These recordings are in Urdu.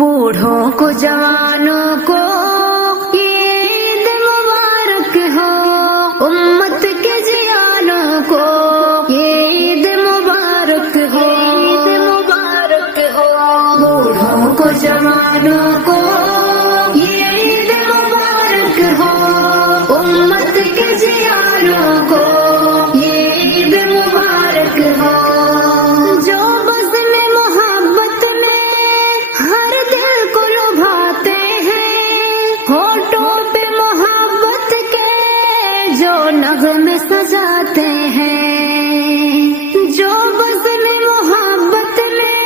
بوڑھوں کو جوانوں کو یہ عید مبارک ہو، امت کے جیانوں کو یہ عید مبارک ہو، عید مبارک ہو، بوڑھوں کو جوانوں کو یہ عید مبارک ہو، امت کے جیانوں کو یہ عید مبارک ہو۔ جو بزم محبت میں ہر دل کو لبھاتے ہیں، ہونٹوں پہ محبت کے جو نغمے سجاتے ہیں، جو بزم محبت میں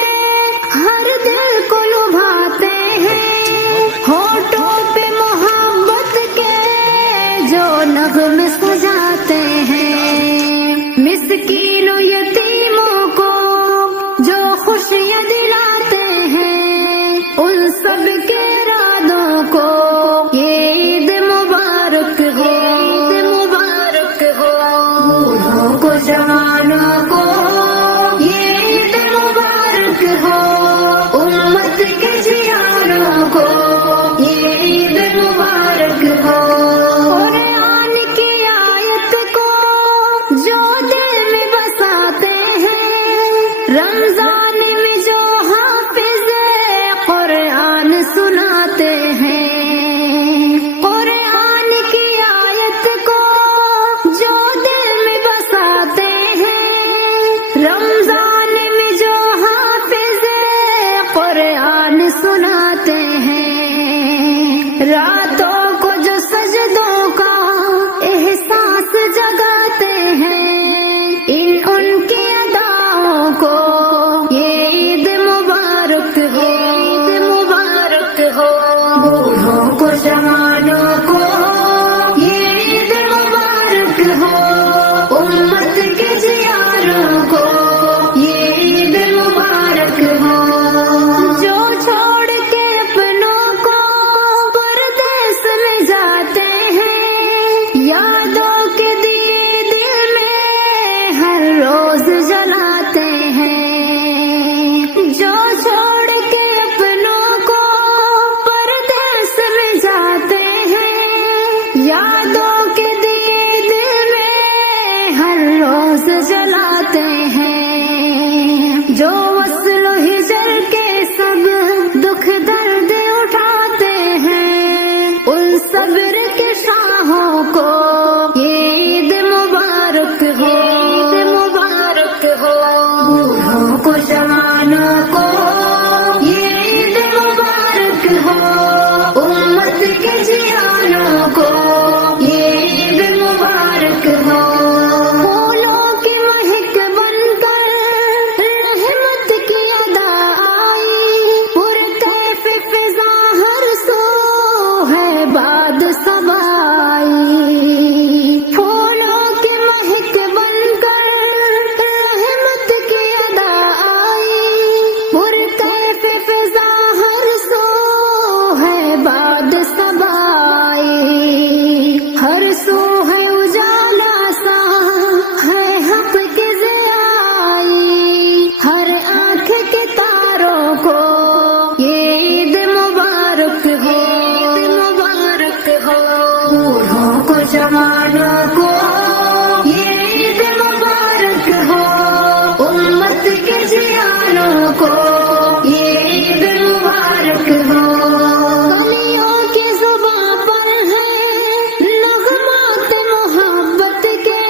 ہر دل کو لبھاتے ہیں، ہونٹوں پہ محبت کے جو نغمے سجاتے ہیں، مسکین و یتیموں کو جو خوشیاں دلاتے ہیں، ان سب کے ارادوں کو یہ عید مبارک ہو، عید مبارک ہو، بوڑھوں کو جوانوں کو یہ عید مبارک ہو، امت کے جیانوں کو یہ عید مبارک ہو۔ قرآن کی آیت کو جو دل میں بساتے ہیں، رمضان میں جو حافظ قرآن سناتے ہیں، قرآن کی آیت کو جو دل میں بساتے ہیں، رمضان میں جو حافظ قرآن سناتے ہیں، راتوں کو جو سجدوں کا احساس جگاتے ہیں، ان کی اداؤں کو یہ عید مبارک ہو، عید مبارک ہو، بوڑھوں کو جوانوں کو یہ عید مبارک ہو، امت کے جیانوں کو یہ عید مبارک ہو۔ جو چھوڑ کے اپنوں کو پردیس میں جاتے ہیں، یادوں کے دیے دل میں ہر روز جلاتے ہیں، جو چھوڑ کے اپنوں کو پردیس میں جاتے ہیں، یادوں کے دیے دل میں ہر روز جلاتے ہیں، جو وصل و ہجر کے سب دکھ درد اٹھاتے ہیں، ان صبر کے شاہوں کو یہ عید مبارک ہو، عید مبارک ہو، بوڑھوں کو جوانوں کو یہ عید مبارک ہو، امت کے جیانوں کو یہ عید مبارک ہو۔ پھولوں کی مہک بن کر رحمت کی ادا آئی، پرکیف فضا ہر سو ہے باد سبائی، پھولوں کی مہک بن کر رحمت کی ادا آئی، پرکیف فضا ہر سو ہے باد سبائی، ہر سو ہے اجالا سا ہے حق کی ضیائی، ہر آنکھ کے تاروں کو یہ عید مبارک ہو، عید مبارک ہو، بوڑھوں کو جوانوں کو یہ عید مبارک ہو، امت کے جیانوں کو یہ عید مبارک ہو۔ کلیوں کی زباں پر ہے نغمات محبت کے،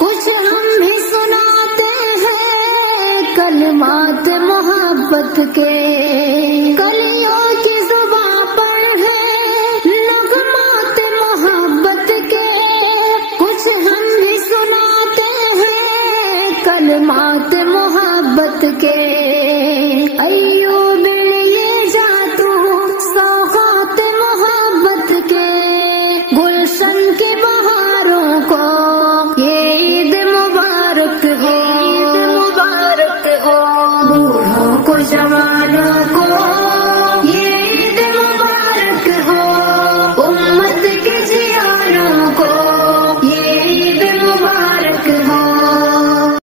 کچھ ہم بھی سناتے ہیں کلمات محبت کے،